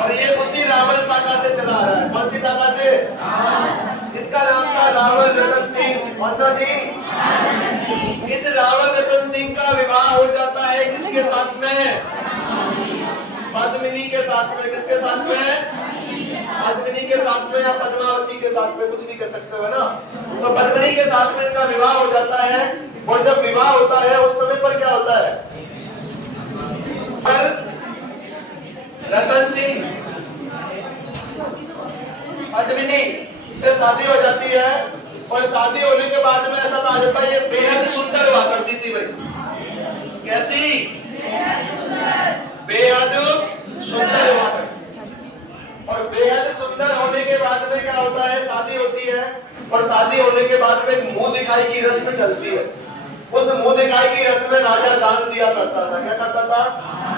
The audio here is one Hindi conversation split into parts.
और ये उसी रावण शाखा से चला आ रहा है। कौन सी शाखा से? इसका नाम था रावण रतन सिंह। कौन सा सिंह? इस रावण रतन सिंह का विवाह हो जाता है किसके साथ में? पद्मिनी के साथ में। किसके साथ में? पद्मिनी के साथ में या पद्मावती के साथ में, कुछ भी कह सकते हो ना। तो पद्मिनी के साथ में इनका विवाह हो जाता है। और जब विवाह होता है उस समय पर क्या होता है? रतन सिंह पद्मिनी से शादी हो जाती है। और शादी होने के बाद में ऐसा कहा जाता है ये बेहद सुंदर हुआ करती थी भाई। कैसी? बेहद सुंदर हुआ करती। और बेहद सुंदर होने के बाद में क्या होता है? शादी होती है। और शादी होने के बाद में मुंह दिखाई की रस्म चलती है। उस मुंह दिखाई की रस्म में राजा दान दिया करता था। क्या करता था?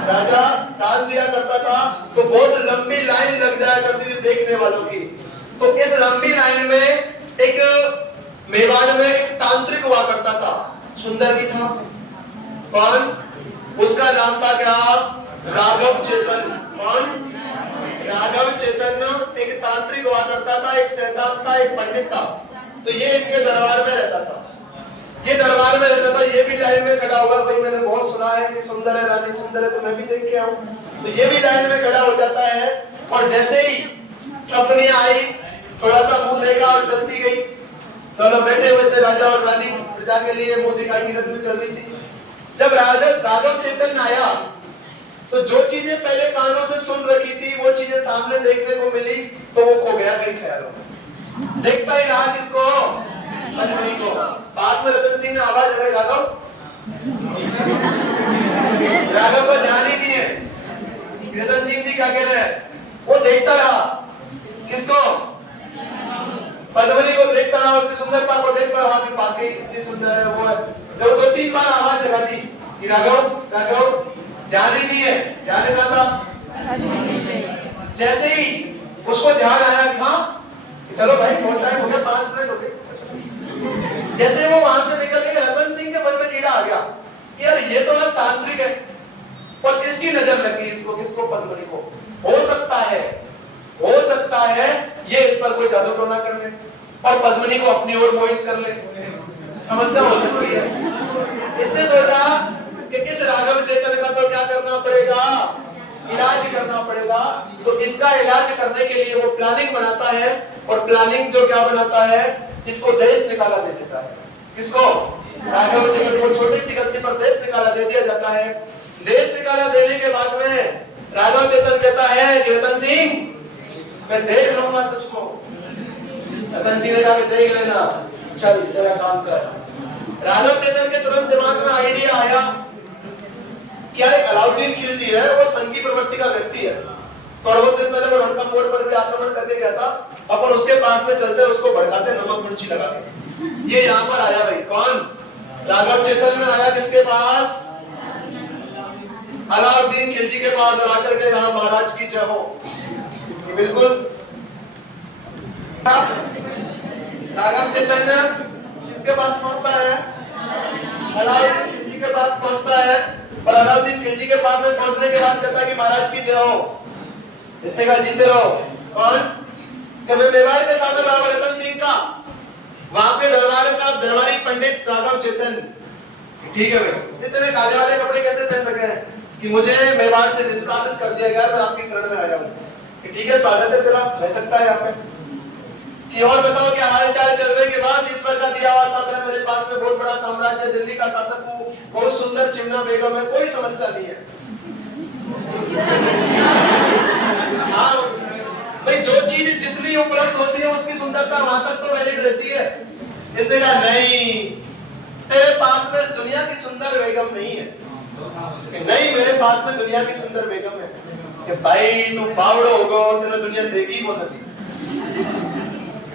राजा दान दिया करता था। तो बहुत लंबी लाइन लग जाया करती थी देखने वालों की। तो इस लंबी लाइन में एक मेवाड़ में एक तांत्रिक हुआ करता था, सुंदर भी था। कौन? उसका नाम था क्या? राघव चेतन। कौन? राघव चेतन एक तांत्रिक हुआ करता था, एक सैतान था, एक पंडित था। तो ये इनके दरबार में रहता था। ये दरबार में रहता था। ये भी लाइन में खड़ा होगा, भाई मैंने बहुत सुना है कि सुंदर है, रानी सुंदर है, तो मैं भी देख के आऊं। तो ये भी लाइन में खड़ा हो जाता है। और जैसे ही सब दुनिया आई, थोड़ा सा मुंह देखा और चलती गई। दोनों बैठे हुए थे, राजा और रानी, प्रजा के लिए मुंह दिखाई की रस्म चल रही थी। जब राजा राघव चेतन आया तो जो चीजें पहले कानों से सुन रखी थी वो चीजें सामने देखने को मिली, तो वो खो गया कहीं ख्यालों में। देखता ही रहा किसको? पद्मिनी को। पास में रतन सिंह ने आवाज लगाई, राघव। राघव को ध्यान ही नहीं है रतन सिंह जी क्या कह रहे हैं। वो देखता रहा किसको? पद्मिनी को देखता रहा, उसकी सुंदरता को देखता रहा कि वाकई कितनी सुंदर है वो है। जब दो तीन बार आवाज लगा दी कि राघव राघव, ध्यान ही नहीं है। ध्यान नहीं था। जैसे ही उसको ध्यान आया कि हाँ चलो भाई बहुत टाइम हो गया, 5 मिनट हो गए। जैसे वो वहां से निकल गए, रतन सिंह के मन में कीड़ा आ गया कि यार ये तो ना तांत्रिक है। और इसकी नजर लगी इसको, किसको? पद्मिनी को। हो सकता है ये इस पर कोई जादू टोना कर ले और पद्मिनी को अपनी ओर मोहित कर ले। समस्या हो सकती है। इसने सोचा कि इस राघव चेतन का तो क्या करना पड़ेगा? इलाज करना पड़ेगा। तो इसका इलाज करने के लिए वो प्लानिंग बनाता है। और प्लानिंग जो क्या बनाता है, इसको देश निकाला दे देता है। किसको? राघव चेतन को। छोटी सी गलती पर देश निकाला दे दिया जाता है। देश निकाला देने के बाद में राघव चेतन कहता है कि रतन सिंह मैं देख लूंगा तुझको। रतन सिंह ने कहा कि देख लेना, चल तेरा काम कर। राघव चेतन के तुरंत दिमाग में आइडिया आया कि यार एक अलाउद्दीन खिलजी है, वो संघी प्रवृत्ति का व्यक्ति है। थोड़ा बहुत दिन पहले वो रणथंभौर पर भी आक्रमण करके गया था। अपन उसके पास में चलते उसको भड़काते नमक मिर्ची लगा के। ये यहाँ पर आया भाई। कौन? राघव चेतन ने आया किसके पास? अलाउद्दीन खिलजी के पास। और आकर के यहाँ महाराज की जय हो। बिल्कुल राघव चेतन किसके पास पहुंचता है? अलाउद्दीन खिलजी के पास पहुंचता है। और अलाउद्दीन खिलजी के पास में पहुंचने के बाद कहता है कि महाराज की जय हो। इसने कहा जीते रहो। कौन? कभी मेवाड़ के शासक राजा रतन सिंह का, वहां पे दरबार का दरबारी पंडित राघव चेतन। ठीक है भाई, इतने काले वाले कपड़े कैसे पहन रखे हैं कि मुझे मेवाड़ से निष्कासित कर दिया गया, मैं आपकी शरण में आया हूँ। ठीक है, स्वागत है तेरा, रह सकता है यहाँ पे। कि और बताओ क्या हाल चाल चल रहे? कि बस ईश्वर का दिया हुआ सब है, मेरे पास में बहुत बड़ा साम्राज्य, दिल्ली का शासक हूँ, बहुत सुंदर चिमना बेगम है, कोई समस्या नहीं है। हाँ भाई, जो चीज जितनी उपलब्ध होती है उसकी सुंदरता वहां तक तो वैलिड रहती है। इसने कहा नहीं, तेरे पास में इस दुनिया की सुंदर बेगम नहीं है। नहीं, मेरे पास में दुनिया की सुंदर बेगम है। कि भाई तू बावड़ो होगा, तेरा दुनिया देगी वो नहीं।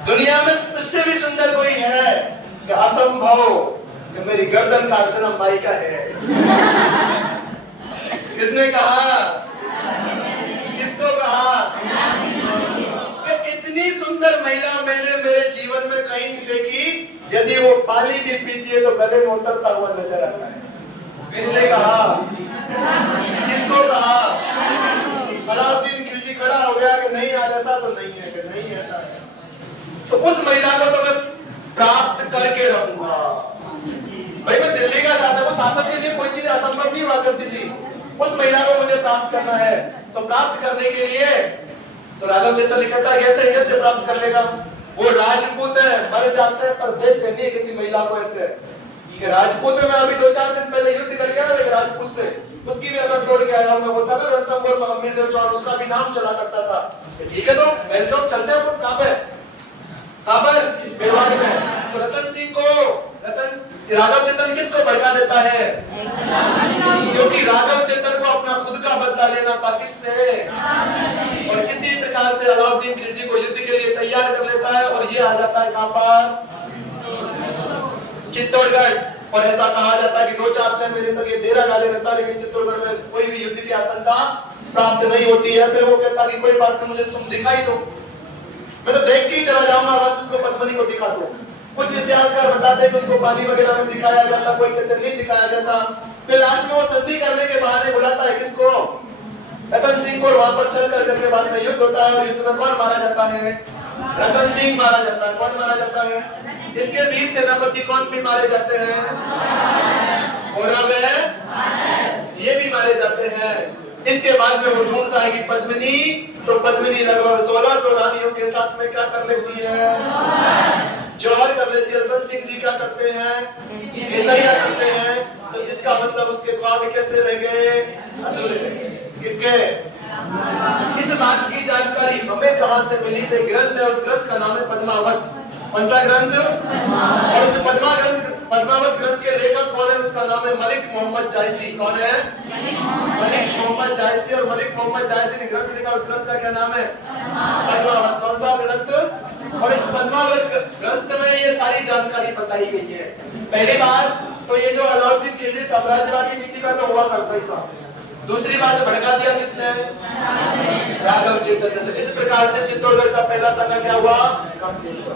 दुनिया में उससे भी सुंदर कोई है? कि असंभव, कि मेरी गर्दन काट देना माई का है। किसने कहा? किसको कहा? कि इतनी सुंदर महिला मैंने मेरे जीवन में कहीं नहीं देखी। यदि वो पानी भी पीती है तो गले में उतरता हुआ नजर आता है। किसने कहा? किसको कहा? अलाउद्दीन खिलजी खड़ा हो गया कि नहीं यार ऐसा तो नहीं है, कि नहीं ऐसा है, तो उस महिला को तो मैं प्राप्त करके रहूंगा। भाई मैं दिल्ली का शासक हूं, शासक के लिए कोई चीज असंभव नहीं हुआ करती थी। उस महिला को मुझे प्राप्त करना है, तो प्राप्त करने के लिए तो राघव चैतन्य कहता है कैसे प्राप्त कर लेगा? वो राजपूत है, मर जाते हैं पर देखते नहीं किसी महिला को ऐसे कि राजपूत में अभी 2-4 दिन पहले युद्ध करके आया एक राजपूत से, उसकी भी अगर तोड़ के आया मैं होता ना रणथंभौर में हमीरदेव चौहान, उसका भी नाम चला करता था। ठीक है तो वेलकम, चलते हैं अपन। कहां पर मेवाड़ में। तो रतन सिंह को राघव चेतन किसको भड़का देता है? क्योंकि राघव चेतन को अपना खुद का बदला लेना था, किससे? और किसी प्रकार से अलाउद्दीन खिलजी को युद्ध के लिए तैयार कर लेता है और ये आ जाता है कहां पर? चित्तौड़गढ़। और ऐसा कहा जाता है कि 2-4 महीने तक ये डेरा डाले रहता है, लेकिन चित्तौड़गढ़ में कोई भी युद्ध की आशंका प्राप्त नहीं होती है। फिर वो कहता कि कोई बात नहीं, मुझे तुम दिखाई दो, मैं तो देख के ही चला जाऊंगा, बस इसको पद्मिनी को दिखा दो। कुछ इतिहासकार बताते हैं कि उसको पानी वगैरह में दिखाया जाता, कोई कहते नहीं दिखाया जाता। फिर लास्ट में वो संधि करने के बहाने बुलाता है किसको? रतन सिंह को। वहां पर चल करके बाद में युद्ध होता है और युद्ध में कौन मारा जाता है? रतन सिंह मारा जाता है। कौन मारा जाता है? इसके वीर सेनापति कौन भी मारे जाते हैं? ये भी मारे जाते हैं। इसके बाद में वो ढूंढता है कि पद्मिनी, तो पद्मिनी लगभग 1600 रानियों के साथ में क्या कर लेती है? जौहर कर लेती है। रतन सिंह जी क्या करते हैं? केसरिया करते हैं। तो इसका मतलब उसके ख्वाब कैसे रह गए? अधूरे रह गए। किसके? इस बात की जानकारी हमें कहां से मिली? तो ग्रंथ है, उस ग्रंथ का नाम है पद्मावत। कौन सा ग्रंथ? और उस पद्मावत ग्रंथ के लेखक कौन है? उसका नाम है मलिक मोहम्मद जायसी। कौन है? मलिक मोहम्मद जायसी। और मलिक मोहम्मद जायसी ने ग्रंथ लिखा, उस ग्रंथ का क्या नाम है? पद्मावत। कौन सा ग्रंथ? और इस पद्मावत ग्रंथ में ये सारी जानकारी बताई गई है। पहली बात तो ये जो अलाउद्दीन खिलजी साम्राज्यवादी नीति का तो हुआ करता ही था। दूसरी बात भड़का दिया किसने? राघव चेतन ने। तो इस प्रकार से चित्तौड़गढ़ का पहला संघ क्या हुआ? कंप्लीट हुआ।